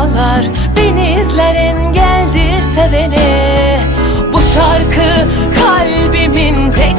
dağlar, denizler engeldir sevene. Bu şarkı kalbimin tek